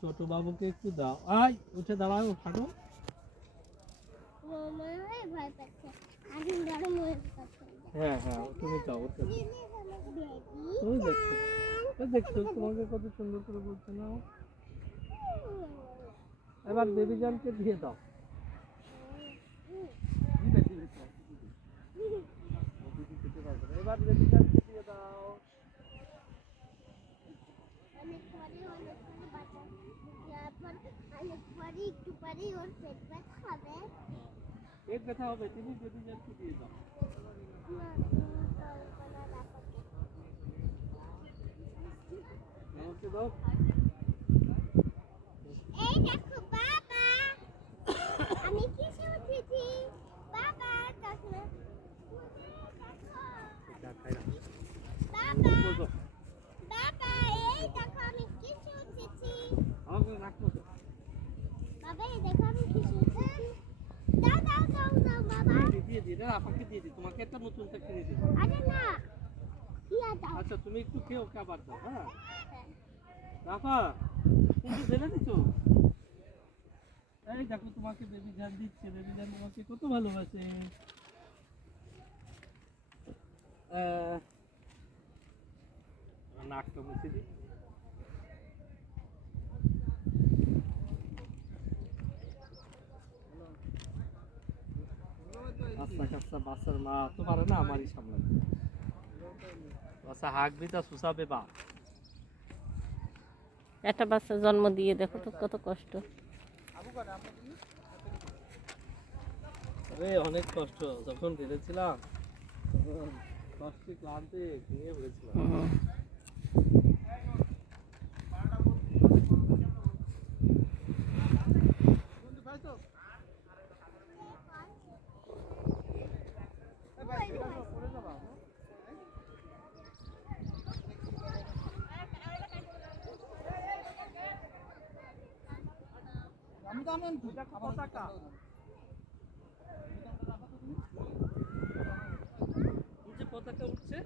ছোট বাবুকে একটু দাও। আয় উঠে দাঁড়াও, হাঁটো। হ্যাঁ হ্যাঁ, তুমি যাও। তুমি দেখছো, দেখছো তোমাকে কত সুন্দর করে বলছে না। এবার বেবি জানকে দিয়ে দাও। এবার বেবি জানকে দিয়ে দাও। পেট ব্যথা হবে, তুমি বেবি জানকে দিয়ে দাও। আমাকে দাও। এই দেখো বাবা, আমি কিসে উঠেছি? বাবা দেখো, বাবা বাবা, এই দেখো আমি কিসে উঠেছি? আমাকে রাখো। বাবা এই দেখো আমি কিসে উঠেছি? দাও দাও দাও দাও বাবা। দিয়ে দিই, আপনাকে দিয়ে দিই, তোমাকে একটা নতুন একটা কিনে দিই। আরে না, ইয়া দাও। আচ্ছা তুমি একটু খেয়ে ওকে আবার দাও। হ্যাঁ রাফা, তুমি ফেলে দিচ্ছ। এই দেখো তোমাকে বেবি ধ্যান দিচ্ছে, বেবি ধ্যান তোমাকে কত ভালোবাসে। নাকটা মুছে দিই। আচ্ছা কাচ্চা বাচ্চার মা তো পারে না, আমারই সামনে বাচ্চা হাঁকবি তা শুষাবে বা। একটা বাচ্চা জন্ম দিয়ে দেখো তো কত কষ্ট। আরে অনেক কষ্ট, যখন বেড়েছিলাম তখন কষ্টে ক্লান্তে ভেঙে পড়েছিলাম। পতাকা পতাকা উঠছে।